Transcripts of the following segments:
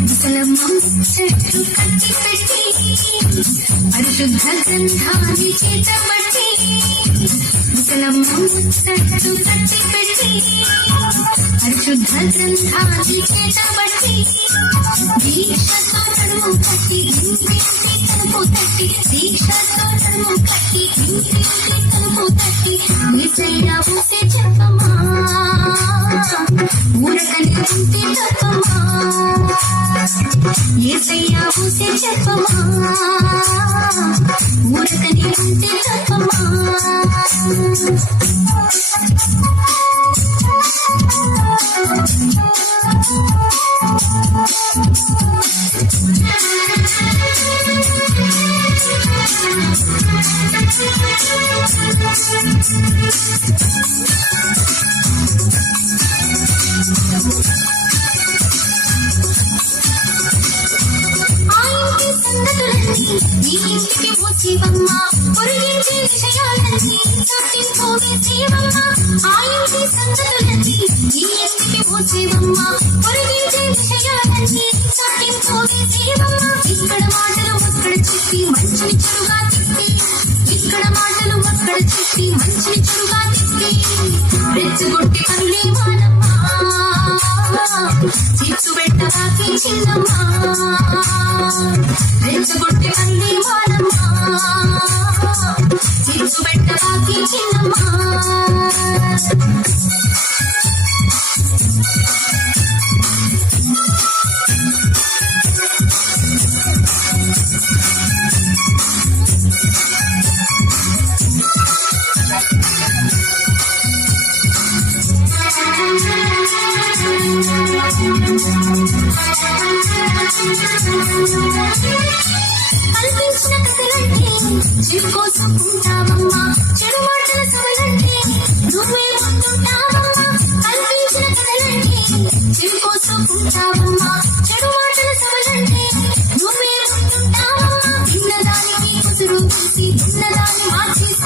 ముసలమ్మ చెట్టు కట్టి పెట్టి పరిశుద్ధ గ్రంథాన్ని చేతబట్టి ముసలమ్మ చెట్టు కట్టి పెట్టి పరిశుద్ధ గ్రంథాన్ని చేతబట్టి దీక్షతో నడుము కట్టి ఇంటింటి తలుపు తట్టి దీక్షతో నడుము కట్టి ఇంటింటి తలుపు తట్టి ఊసే ఊరకని ఉంటే తప్పమా ఏసయ్య ఊసే చెప్పమా ఊరకని ఉంటే తప్పమా ఆ ఇంటికి పొరిగించే విషయాలన్నీ చాటింపోవే జీవమ్మ. ఆ సంగతులన్నీ నీ ఇంటికి పొరిగించే విషయాలన్నీ జీవమ్మ. ఇక్కడ మాటలు అక్కడ చెప్పి మంచిని చెడుగా తిప్పి ఇక్కడ మాటలు అక్కడ చెప్పి మంచిని చెడుగా తిప్పి పనులే చిచ్చు చిన్నమ్మా. పనులే చెడు చెడు మాటల సభలంటే నువ్వే ఉంటుంటావమ్మా కల్పించిన కథలంటే చెడు కోసం ఉంటావమ్మా చెడు మాటల సభలంటే నువ్వే ఉంటుంటావమ్మా చిన్నదానికి కుసురు పూసి చిన్నదాన్ని మార్చేసి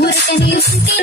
ఊరకనే ఉంటే